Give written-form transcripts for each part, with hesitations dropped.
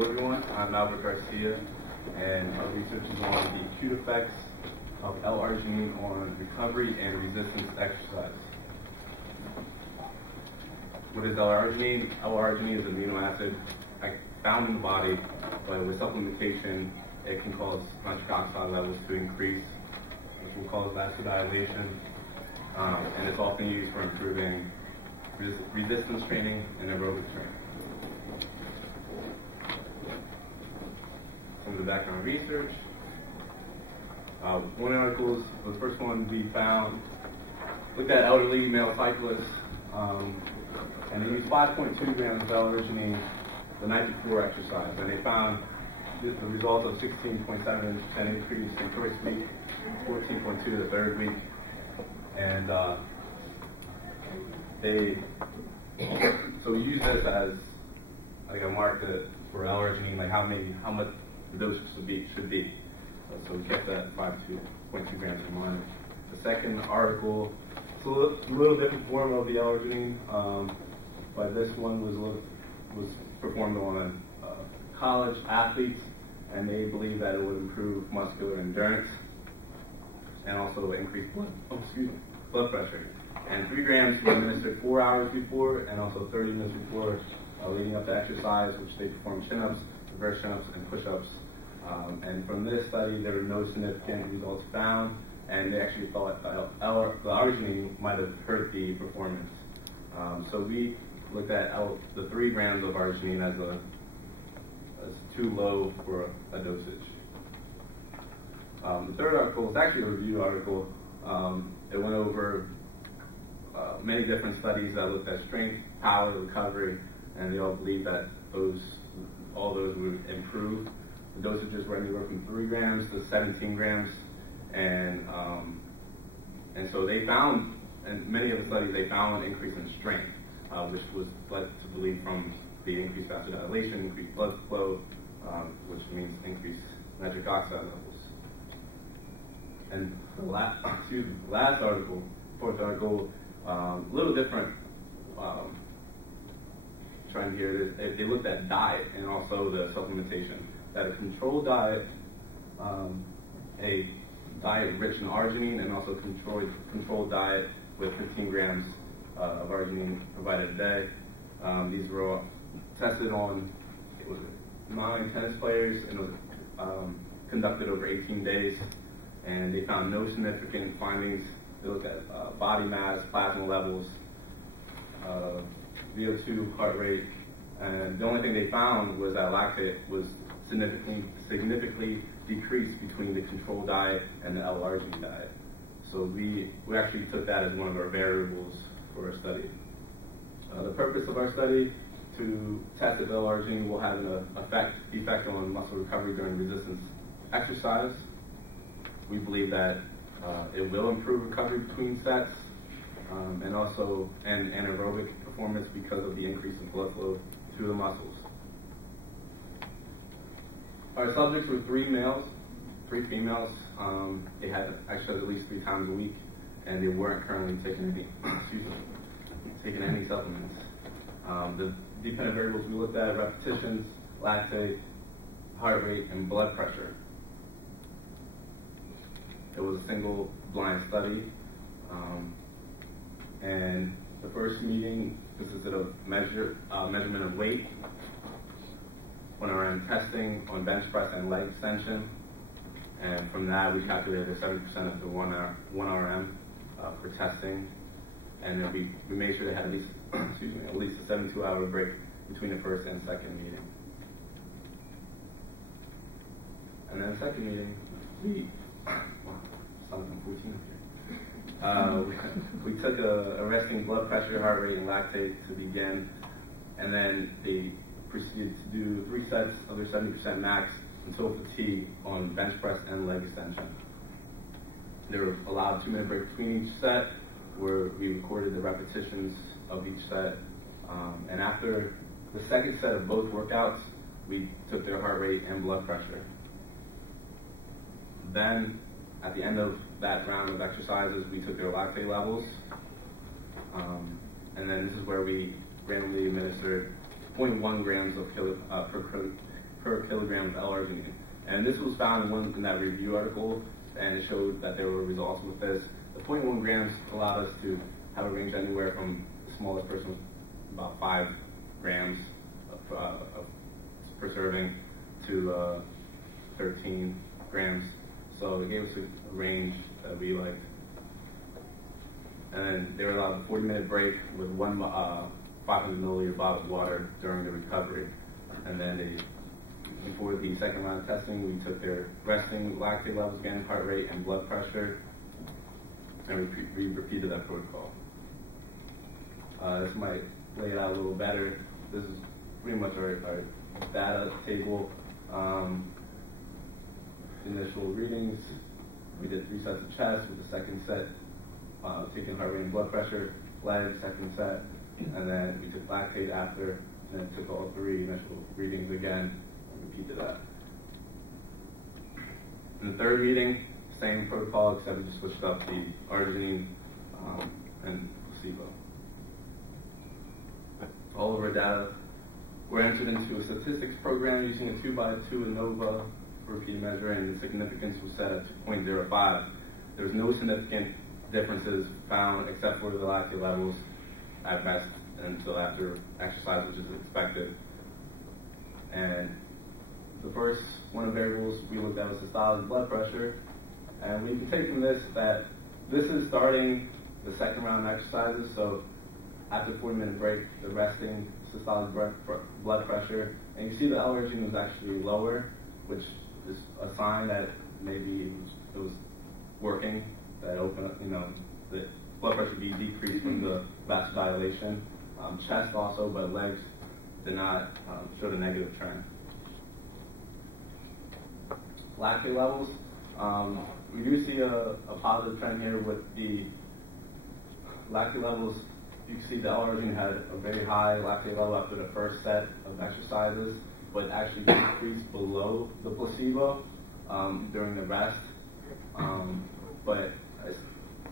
Hello everyone, I'm Albert Garcia, and our research is on the acute effects of L-arginine on recovery and resistance exercise. What is L-arginine? L-arginine is an amino acid found in the body, but with supplementation, it can cause nitric oxide levels to increase, which will cause vasodilation, and it's often used for improving resistance training and aerobic training. Some of the background research. One article, the first one we found, looked at elderly male cyclists, and they used 5.2 grams of L-arginine the night before exercise, and they found the result of 16.7% increase in first week, 14.2 the third week, and so we use this as like a marker for L-arginine, like how much the dose should be. So we kept that 5.2 grams in mind. The second article, it's a little different form of the L-arginine, but this one was performed on college athletes, and they believe that it would improve muscular endurance and also increase blood pressure. And 3 grams were administered 4 hours before and also 30 minutes before leading up to exercise, which they performed chin-ups, reverse chin-ups, and push-ups. And from this study, there were no significant results found, and they actually thought the L-arginine might have hurt the performance. So we looked at the 3 grams of arginine as too low for a dosage. The third article is actually a review article. It went over many different studies that looked at strength, power, recovery, and they all believe that all those would improve. The dosages were anywhere from 3 grams to 17 grams, and so they found, in many of the studies, they found an increase in strength, which was led to believe from the increased vasodilation, increased blood flow, which means increased nitric oxide levels. And the last article, fourth article, a little different trend here. They looked at diet and also the supplementation. That a controlled diet, a diet rich in arginine, and also controlled diet with 15 grams of arginine provided a day. These were all tested on 9 tennis players, and it was conducted over 18 days, and they found no significant findings. They looked at body mass, plasma levels, VO2, heart rate, and the only thing they found was that lactate was significantly decreased between the control diet and the L-arginine diet. So we actually took that as one of our variables for our study. The purpose of our study to test if L-arginine will have an effect on muscle recovery during resistance exercise. We believe that it will improve recovery between sets and also anaerobic performance because of the increase in blood flow through the muscles. Our subjects were 3 males, 3 females. They had exercise at least 3 times a week, and they weren't currently taking any supplements. The dependent variables we looked at: repetitions, lactate, heart rate, and blood pressure. It was a single blind study, and the first meeting consisted of measurement of weight, 1RM testing on bench press and leg extension, and from that we calculated 70% of the 1 RM for testing, and then we made sure they had at least a 72-hour break between the first and second meeting. And then the second meeting, we took a resting blood pressure, heart rate, and lactate to begin, and then they proceeded to do 3 sets of their 70% max until fatigue on bench press and leg extension. They were allowed a 2-minute break between each set, where we recorded the repetitions of each set. And after the second set of both workouts, we took their heart rate and blood pressure. Then, at the end of that round of exercises, we took their lactate levels. And then this is where we randomly administered 0.1 grams of per kilogram of L-arginine. And this was found in that review article, and it showed that there were results with this. The 0.1 grams allowed us to have a range anywhere from the smallest person, about 5 grams per serving, to 13 grams. So it gave us a range that we liked. And then they were allowed a 40-minute break with one 500 milliliter bottle of water during the recovery. And then before the second round of testing, we took their resting lactate levels again, heart rate, and blood pressure, and we repeated that protocol. This might lay it out a little better. This is pretty much our data table. Initial readings, we did 3 sets of chest with the second set taking heart rate and blood pressure, legs, second set, and then we took lactate after, and then took all 3 initial readings again, and repeated that. In the third reading, same protocol, except we just switched up the arginine and placebo. All of our data were entered into a statistics program using a 2x2 ANOVA repeated measure, and the significance was set at 2.05. There was no significant differences found except for the lactate levels at best until after exercise, which is expected. And the first one of the variables we looked at was systolic blood pressure, and we can take from this that this is starting the second round of exercises. So after 40-minute break, the resting systolic blood pressure, and you see the L-arginine was actually lower, which is a sign that maybe it was working, that the blood pressure be decreased from the vasodilation. Chest also, but legs did not show the negative trend. Lactate levels, we do see a positive trend here with the lactate levels. You can see the L-arginine had a very high lactate level after the first set of exercises, but actually decreased below the placebo during the rest. But it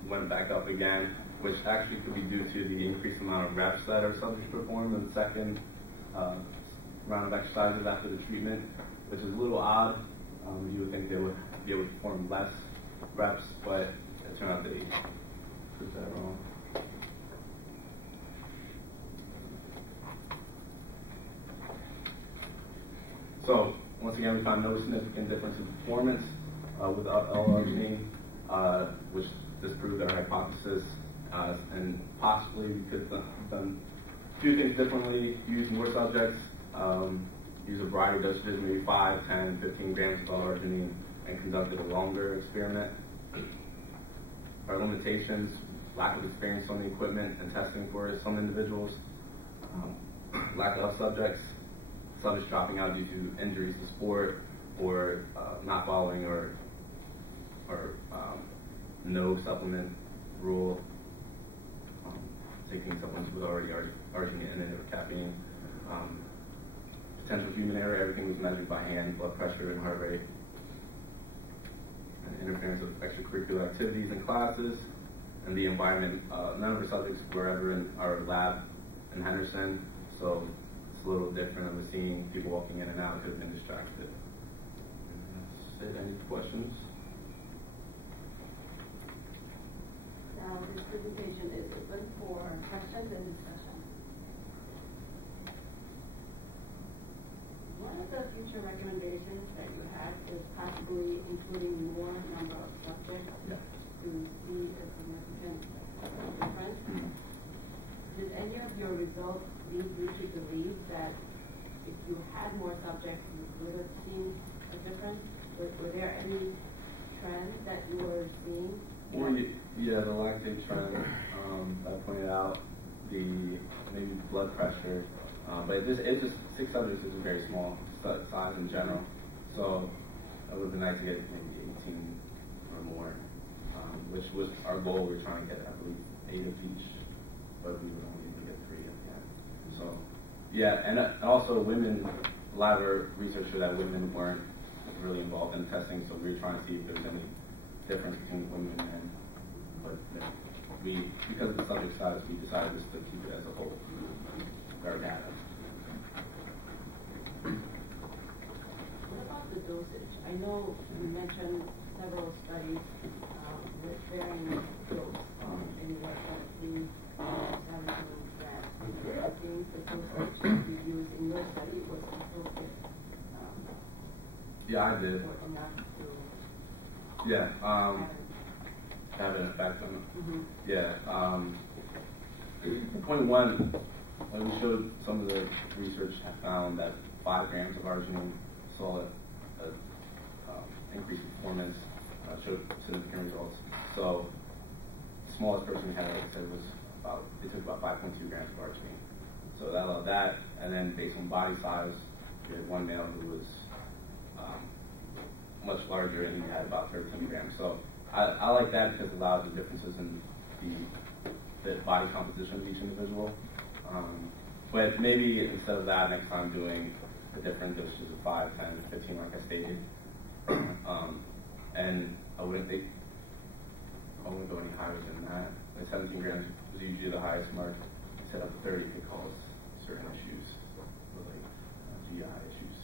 went back up again, which actually could be due to the increased amount of reps that our subjects performed in the second round of exercises after the treatment, which is a little odd. You would think they would be able to perform less reps, but it turned out they proved that wrong. So, once again, we found no significant difference in performance with L-arginine, which disproved our hypothesis, and possibly we could have done 2 things differently: use more subjects, use a variety of dosages, maybe 5, 10, 15 grams of L-arginine, and conducted a longer experiment. Our limitations: lack of experience on the equipment and testing for some individuals, lack of subjects dropping out due to injuries to sport, or not following or no supplement rule, taking supplements with already arginine in it or caffeine. Potential human error: everything was measured by hand, blood pressure and heart rate. And interference of extracurricular activities and classes, and the environment. None of the subjects were ever in our lab in Henderson, so it's a little different. I'm seeing people walking in and out could have been distracted. That's it. Any questions? Now, this presentation is open for questions and discussion. One of the future recommendations that you had was possibly including more number of subjects to see a significant difference. Did any of your results lead you to believe that if you had more subjects, you would have seen a difference? Were there any trends that you were seeing? Well, yeah, the lactate trend. I pointed out the maybe blood pressure, but it just 6 subjects is a very small size in general. So it would have been nice to get maybe 18 or more, which was our goal. We were trying to get, I believe, 8 of each, but we were only able to get 3 at the end. So yeah, and also women. A lot of our research showed that women weren't really involved in testing, so we were trying to see if there was any difference between women and men. But because of the subject size, we decided just to keep it as a whole, our data. I know you mentioned several studies with varying dose of anywhere from 3 to 17 grams. I think the dosage you used in your study was appropriate. Yeah, I did. Enough to have an effect on it. Mm-hmm. Yeah. Point one, like we showed some of the research found that 5 grams of arginine saw a increased performance, showed significant results. So the smallest person we had, like I said, it took about 5.2 grams of arginine. So that allowed that, and then based on body size, we had one male who was much larger and he had about 13 grams. So I like that because it allows the differences in the body composition of each individual. But maybe instead of that, next time doing the different dosages of 5, 10, 15, like I stated. And I wouldn't go any higher than that. Like 17 grams was usually the highest mark. Set up to 30 could cause certain issues, like GI issues.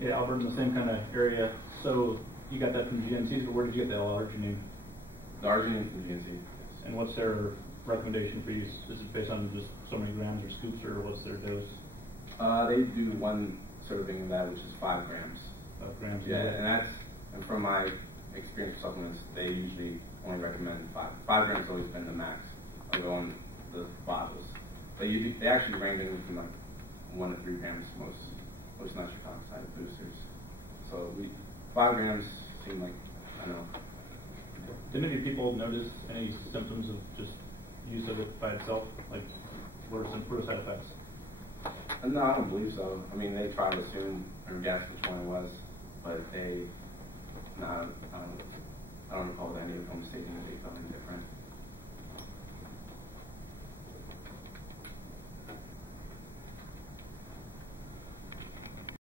Yeah, Albert, in the same kind of area. So you got that from GNCs, or where did you get the arginine? The arginine from GNC. And what's their recommendation for use? Is it based on just so many grams or scoops, or what's their dose? They do one serving of that, which is 5 grams. 5 grams. Yeah, and from my experience with supplements, they usually only recommend 5. 5 grams has always been the max. I'll go on the bottles. But they actually range from like 1 to 3 grams most nitric oxide boosters. So 5 grams seem like, I don't know. Did any people notice any symptoms of just use of it by itself? Like, what are side effects? No, I don't believe so. I mean, they try to assume or guess which one it was, but I don't recall any of them stating that they felt indifferent.